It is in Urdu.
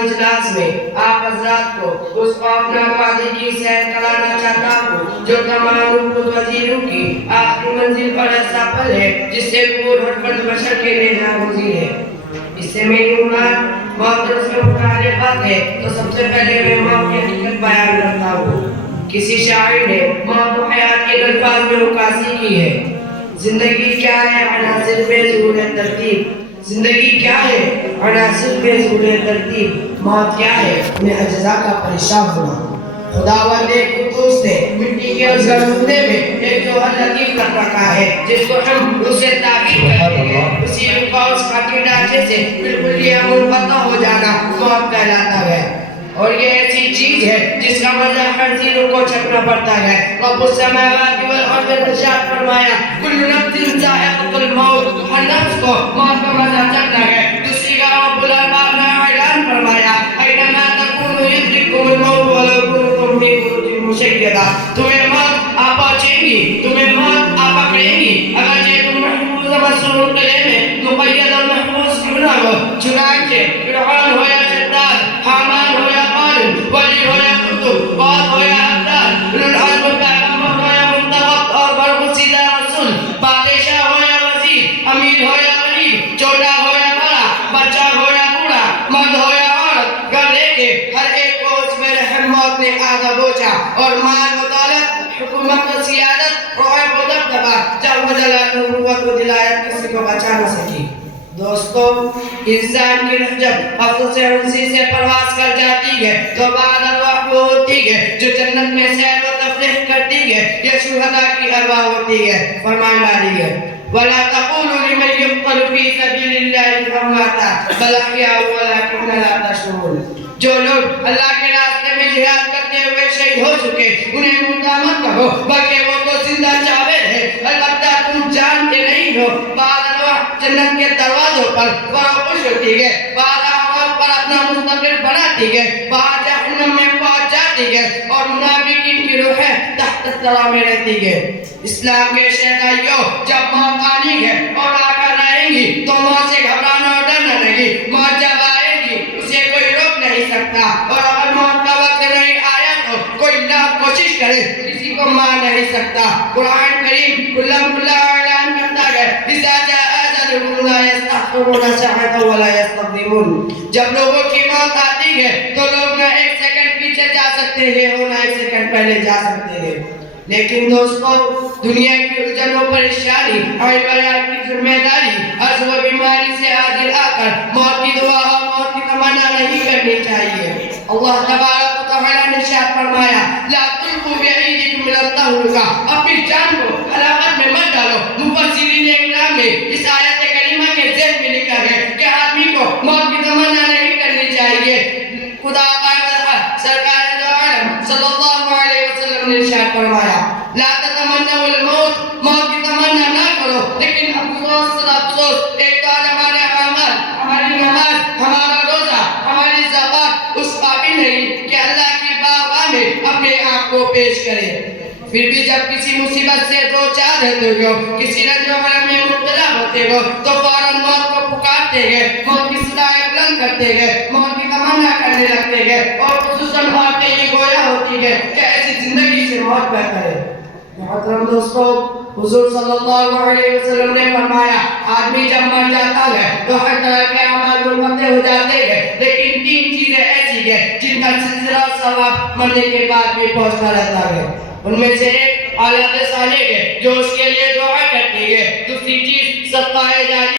اجلاس میں آپ حضرات کو اس خوفناک وعدے کی سیر کرانا چاہتا ہوں جو تمام خود وزیروں کی آخری منزل پر ایسا پل ہے جس سے پور حرفت بشر کے لیے ناگزیر ہے۔ اس سے میری امید موت سے متعلقات ہے تو سب سے پہلے میں موت کی حقیقت بیان کرتا ہوں۔ کسی شاعر نے موت و حیات کے الفاظ میں عکاسی کی ہے۔ زندگی کیا ہے عناصر پہ ظہور ترتیب، زندگی کیا ہے عناصر پہ ظہور ترتیب، موت کیا ہے انہیں اجزاء کا پریشان ہونا۔ خداوند نے قدوس نے مٹی کے اس گردے میں ایک جوہر لطیف کر رکھا ہے جس کو ہم اسے تعبیر کرتے ہیں، اسی کا اس خاکی ڈھانچے سے بالکل یہ منقطع ہو جانا موت کہلاتا ہے۔ اور یہ ایسی چیز ہے جس کا مزہ ہر زیروں کو چکنا پڑتا ہے۔ رب السماوات والارض نے ارشاد فرمایا کل نفس ذائقۃ الموت، ہر نفس کو موت کا مزہ چکنا ہے۔ دوسری کا رب الارباب نے اعلان فرمایا اینما تکونوا یدرککم الموت ولو کنتم فی بروج مشیدہ، تمہیں موت آ پہنچے گی، تمہیں موت آ پکڑے گی اگرچہ تم محفوظ مسرور قلعے میں مقید اور محفوظ کیوں نہ ہو۔ چنانچہ فرعون ہو یا شداد، حامان ہو یا ولی ہو یا قطب، بعد ہو یا عبدال، العظم پیغمبر ہو یا منتخب اور برگزیدہ رسول، بادشاہ ہو یا وزیر، امیر ہو یا غریب، چھوٹا ہو یا بڑا، بچہ ہو یا بوڑھا، مرد ہو یا عورت، گھر لے کے ہر ایک کو اس میں رحم موت نے آدھا بوجھا اور مال و دولت، حکومت و سیادت، رعب و دبدبہ، جنگ و جلال، نبوت و ولایت کسی کو بچا نہ سکی۔ دوستو، انسان کی روح جب افسوس انسی سے پرواز کر جاتی ہے تو بعد ارواح وہ ہوتی ہے جو جنت میں سیر و تفریح کرتی ہے، یہ شہداء کی ارواح ہوتی ہے۔ فرمان ڈالی ہے وَلَا تَقُولُوا لِمَنْ يُقْتَلُ فِي سَبِيلِ اللَّهِ أَمْوَاتٌ بَلْ أَحْيَاءٌ وَلَكِنَّ لَا تَشْعُرُونَ۔ جو لوگ اللہ کے راستے میں جہاد کرتے ہوئے شہید ہو چکے انہیں مردہ مت کہو بلکہ وہ تو زندہ جاوید ہے، البتہ تم جانتے نہیں ہو۔ بعد ارواح جنت کے دروازوں پر فروخت ہوتی ہے، بعد ارواح پر اپنا مستقبل بناتی ہے، بعد جہنم میں پہنچ جاتی ہے اور منافقین کی روحیں تحت الثرى میں رہتی ہے۔ اسلام کے شہدائیوں، جب موت آنی ہے اور آ کر رہیں گی تو موت سے گھبرانا اور ڈرنا نہیں۔ موت جب آئے گی اسے کوئی روک نہیں سکتا، اور اگر موت کا وقت نہیں آیا تو کوئی لاکھ کوشش کرے کسی کو مار نہیں سکتا۔ قرآن کریم کلم کلا اعلان کرتا ہے اذا جاء اجلهم لا يستأخرون ساعة ولا يستقدمون۔ جب لوگوں کی موت آتی ہے تو لوگ نہ ایک سیکنڈ پیچھے جا سکتے ہیں اور نہ ایک سیکنڈ پہلے جا سکتے ہیں۔ لیکن دوستو، دنیا کی الجھن و پریشانی، عیب و عیال کی ذمہ داری، عجز و بیماری سے حاضر آ کر موت کی دعا اور موت کی تمنا نہیں کرنی چاہیے۔ اللہ تبارک و تعالیٰ نے ارشاد فرمایا لا تلقوا بأیدیکم الی التہلکہ، اپنی جان کو ہلاکت میں مت ڈالو۔ مفسرین اکرام نے اس آیت کریمہ کے ذیل میں لکھا ہے کہ آدمی کو موت کی تمنا نہیں کرنی چاہیے۔ خدا سرکار دو عالم صلی اللہ علیہ وسلم نے ارشاد فرمایا لا تتمنوا الموت، موت کی تمنا نہ کرو، لیکن افسوس افسوس ایک تو ہمارے اعمال، ہماری نماز، ہمارا روزہ، ہماری زکوٰۃ اس قابل نہیں کہ اللہ کی بارگاہ میں اپنے آپ کو پیش کرے۔ پھر بھی جب کسی مصیبت سے دو چار رہتے ہو، کسی رنج و غم میں مبتلا ہوتے ہو تو فوراً موت کو پکارتے ہیں، موت کی صدائیں بلند کرتے ہیں، موت کی تمنا کرنے لگتے ہیں، اور خصوصاً عورتیں یہ گویا ہوتی ہے کہ ایسی زندگی سے موت بہتر ہے۔ محترم دوستو، حضور صلی اللہ علیہ وسلم نے فرمایا آدمی جب مر جاتا ہے تو ہر طرح کے اعمال منقطع ہو جاتے ہیں، لیکن تین چیزیں ایسی ہیں جن کا سلسلہ ثواب مرنے کے بعد بھی پہنچتا رہتا ہے۔ ان میں سے ایک اولاد صالح ہے جو اس کے لیے دعا کرتی ہے، دوسری چیز